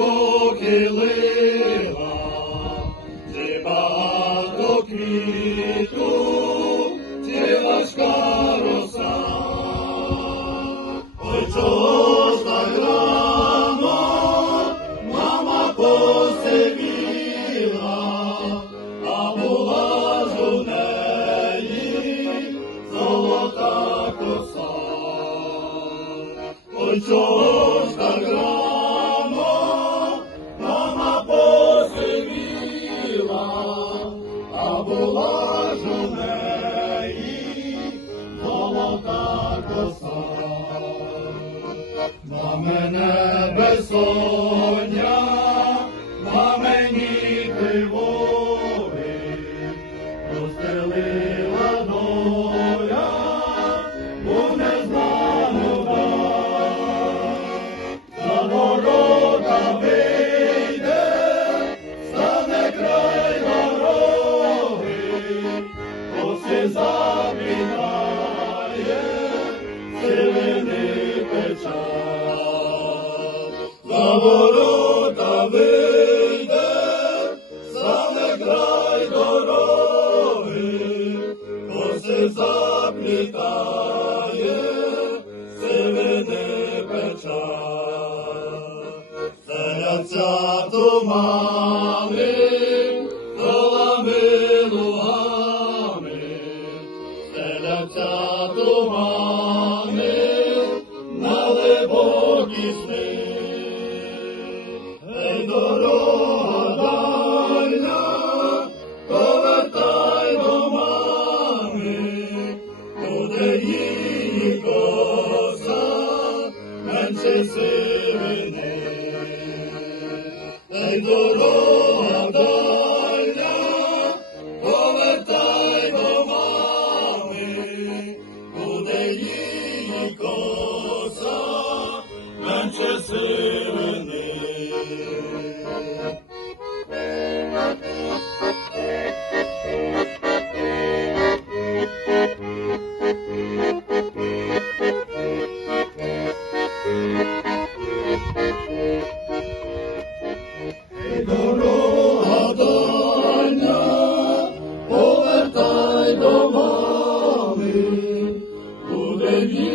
покилима, це багато квіту, це важка роса, ой чого рано, мама посивіла, а була ж у неї золота коса. Ой, чого На мене безсоння, на мені тривоги, розстелила доля, у незнану даль. За ворота вийде, стане край дороги, коси заплітає, заплітає, сивини печаль. Селяться тумани, долами сивини. Дорога дальня, повертай до коса, менше. Повертай